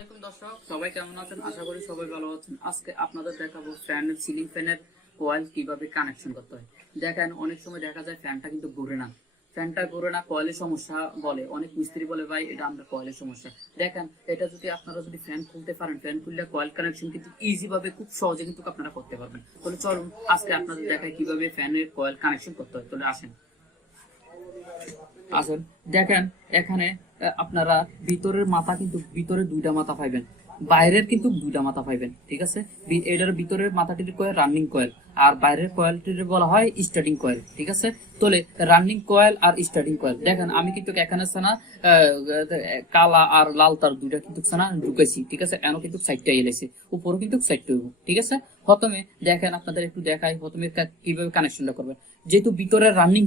আসসালামু আলাইকুম দর্শক, সবাই কেমন আছেন? আশা করি সবাই ভালো আছেন। আজকে আপনাদের দেখাবো ফ্যানের সিলিং ফ্যানের কয়েল কিভাবে কানেকশন করতে হয়। দেখেন, অনেক সময় দেখা যায় ফ্যানটা কিন্তু ঘুরে না, কয়েলের সমস্যা বলে। অনেক মিস্ত্রি বলে ভাই এটা আমাদের কয়েলের সমস্যা। দেখেন, এটা যদি আপনারা যদি ফ্যান খুলতে পারেন, ফ্যান খুললে কয়েল কানেকশন কিন্তু ইজি ভাবে খুব সহজে কিন্তু আপনারা করতে পারবেন। তাহলে চলুন আজকে আপনাদের দেখাই কিভাবে ফ্যানের কয়েল কানেকশন করতে হয়। তাহলে আসেন আসেন দেখেন, এখানে আপনারা ভিতরের মাথা কিন্তু ভিতরে দুইটা মাথা পাইবেন, বাইরের কিন্তু দুইটা মাথা পাইবেন। ঠিক আছে, এটার ভিতরের মাথাটির কয়েল রানিং কয়েল, আর বাইরের কয়েলটির বলা হয় স্টার্টিং কয়েল। ঠিক আছে, তাহলে running coil are starting coil দেখেন আমি কিন্তু এখানে সানা কালা আর লাল তার দুইটা কিন্তু সানা ঢুকেছি। ঠিক আছে, এনো কিন্তু সাইডটা এলেছে, উপরও কিন্তু সাইডটা হইব। ঠিক আছে, প্রথমে দেখেন আপনাদের একটু দেখাই প্রথমে কিভাবে কানেকশনটা করবেন। যেহেতু ভিতরে রানিং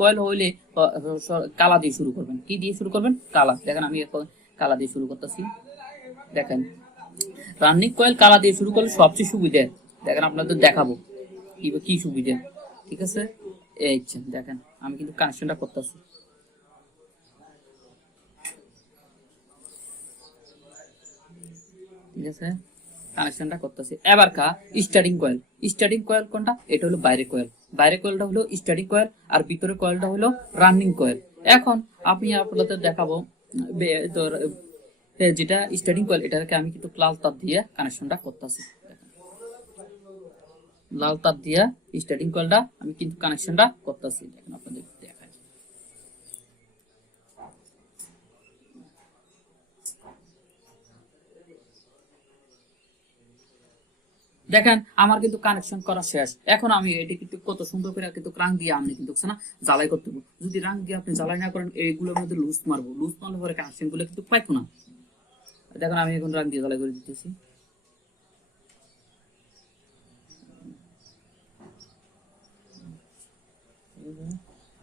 কয়েল হইলে কালা দিয়ে শুরু করবেন। কি দিয়ে শুরু করবেন? কালা। দেখেন আমি এখন কালা দিয়ে শুরু করতেছি। দেখেন, রানিং কয়েল কালা দিয়ে শুরু করলে সবচেয়ে সুবিধা। দেখেন আপনাদের দেখাবো কি সুবিধা। ঠিক আছে, এই দেখেন আমি কিন্তু কানেকশনটা করতেছি। ঠিক আছে, কানেকশনটা করতেছি। এবার স্টার্টিং কয়েল কোনটা? এটা হলো বাইরের কয়েলটা হলো স্টার্টিং কয়েল, আর ভিতরের কয়েলটা হলো রানিং কয়েল। এখন আমি আপনাদের দেখাবো যেটা স্টার্টিং কয়েল, এটাকে আমি কিন্তু লাল তার দিয়ে কানেকশনটা করতেছি। লাল তার দিয়ে স্টার্টিং কয়েলটা আমি কিন্তু কানেকশনটা করতেছি। দেখেন আপনাদের দেখাই। দেখেন আমার কিন্তু কানেকশন করা শেষ। এখন আমি এটি কিন্তু কত সুন্দর করে কিন্তু রাং দিয়ে আমি কিন্তু না জ্বালাই করতে হবে। যদি রাং দিয়ে আপনি জ্বালাই না করেন, এইগুলোর মধ্যে লুজ মারলে পরে কানেকশন গুলো কিন্তু পাইতো না। দেখুন আমি এখন রাং দিয়ে জ্বালাই করে দিতেছি।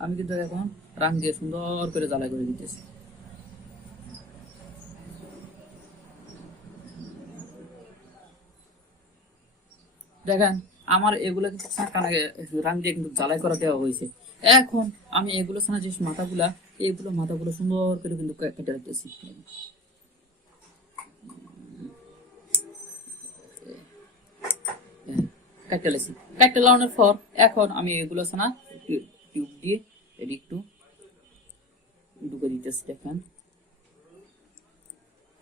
আমি কিন্তু এখন রাং দিয়ে সুন্দর করে জ্বালাই করে দিতেছি। দেখেন আমার এগুলো কিন্তু রাং দিয়ে কিন্তু জ্বালাই করা দেওয়া হয়েছে। এখন আমি এগুলো ছাড়া যে মাথাগুলো সুন্দর করে কিন্তু কেটে রাখতেছি। কাটতে লাগছি। কাটতে লাগানোর পর এখন আমি এগুলো ছাড়া টিউব দিয়ে এটি একটু ঢুকে দিতেছি। দেখেন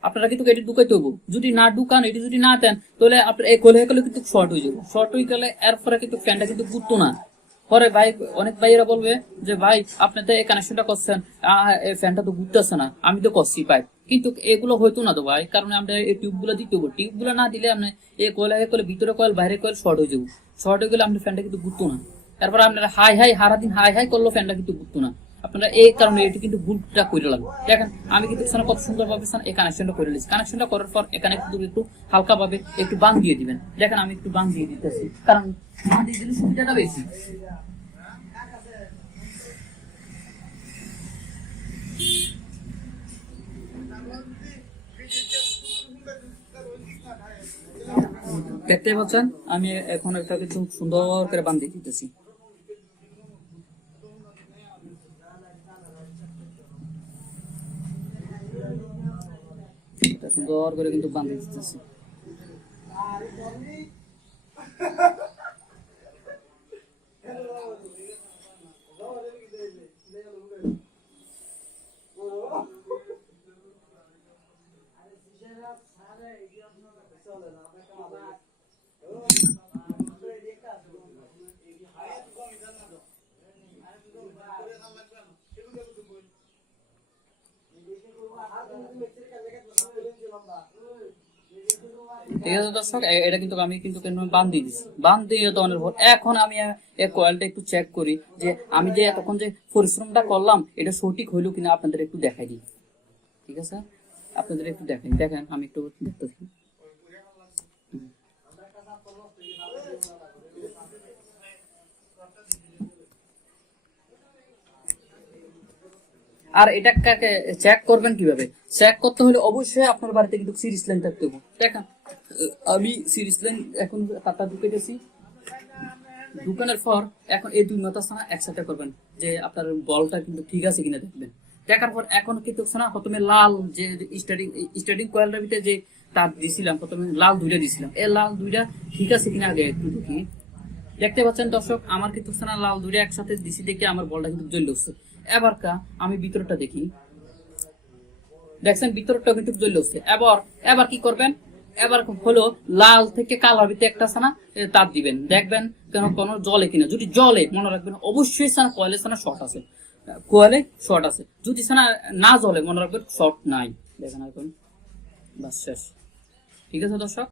আপনারা কিন্তু এটি ঢুকাইতে হবো। যদি না ঢুকান, এটি যদি না দেন, তাহলে আপনার এই কলে কিন্তু শর্ট হয়ে যাবে। শর্ট হয়ে গেলে এরপরে কিন্তু ফ্যানটা কিন্তু ঘুরতো না। পরে ভাই অনেক ভাইয়েরা বলবে যে ভাই আপনি তো এই কানেকশনটা করছেন, এই ফ্যানটা তো ঘুরতেছে না। আমি তো করছি পাই, কিন্তু এগুলো হইতো না তো ভাই, কারণ আমরা এই টিউব গুলো দিতে হবো। টিউব গুলো না দিলে আপনি এই কলে ভিতরে কয়েল বাইরে কয়েল শর্ট হয়ে যাবো। শর্ট হয়ে গেলে আপনার ফ্যানটা কিন্তু ঘুরতো না। তারপর আপনারা সারাদিন হাই করলো ফ্যানটা কিন্তু ঘুরতো না। আপনারা এই কারণে এটি কিন্তু ভুলটা করে লাগবে। দেখেন আমি কিন্তু কত সুন্দর ভাবে এই কানেকশনটা করে নিচ্ছি। কানেকশনটা করার পর এখানে কিন্তু একটু হালকা ভাবে একটু বান দিয়ে দিবেন। দেখেন আমি একটু বান দিয়ে দিতেছি, কারণ বান দিয়ে দিলে সুবিধাটা বেশি। দেখতে পাচ্ছেন আমি এখন একটা কিন্তু সুন্দর করে বান দিয়ে দিতেছি। সুন্দর করে কিন্তু বান দিয়ে দিতেছি। ঠিক আছে দর্শক, এটা কিন্তু আমি কিন্তু বান দিয়ে দিচ্ছি। বান দিয়ে দেওয়ানোর পর এখন আমি কয়েলটা একটু চেক করি যে আমি যে এতক্ষণ যে পরিশ্রমটা করলাম এটা সঠিক হইলো কিনা আপনাদের একটু দেখাই দিই। ঠিক আছে, আপনাদের একটু দেখাই। দেখেন আমি একটু দেখতেছি। আর এটা চেক করবেন কিভাবে? চেক করতে হলে অবশ্যই আপনার বাড়িতে কিন্তু সিরিজ লাইন থাকতে হবে। দেখেন আমি সিরিজ লাইন এখন তারটা ঢুকেছি। ঢুকানোর পর এখন এই দুই মাথা ছাড়া একসাথে করবেন যে আপনার বলটা কিন্তু ঠিক আছে কিনা দেখবেন। দেখার পর এখন কিন্তু না প্রথমে লাল যে স্টার্টিং কয়েলটার ভিতরে যে তার দিছিলাম, প্রথমে লাল দুইটা দিছিলাম, এই লাল দুইটা ঠিক আছে কিনা আগে একটু দেখি। দেখতে পাচ্ছেন দর্শক, আমার কিন্তু না লাল দুইটা একসাথে দিছি দেখে আমার বলটা কিন্তু জ্বলে উঠছে। এবার আমি ভিতরটা দেখি, দেখছেন ভিতরটা কিন্তু জ্বলে উঠছে। এবার কি করবেন, এবার হলো লাল থেকে কালার ভিতরে একটা সানা তার দিবেন, দেখবেন কেন কোনো জলে কিনা। যদি জলে মনে রাখবেন অবশ্যই সানা কয়েলে সানা শর্ট আছে, কোয়ালে শর্ট আছে। যদি সানা না জ্বলে মনে রাখবেন শর্ট নাই। দেখেন এখন বাস শেষ। ঠিক আছে দর্শক।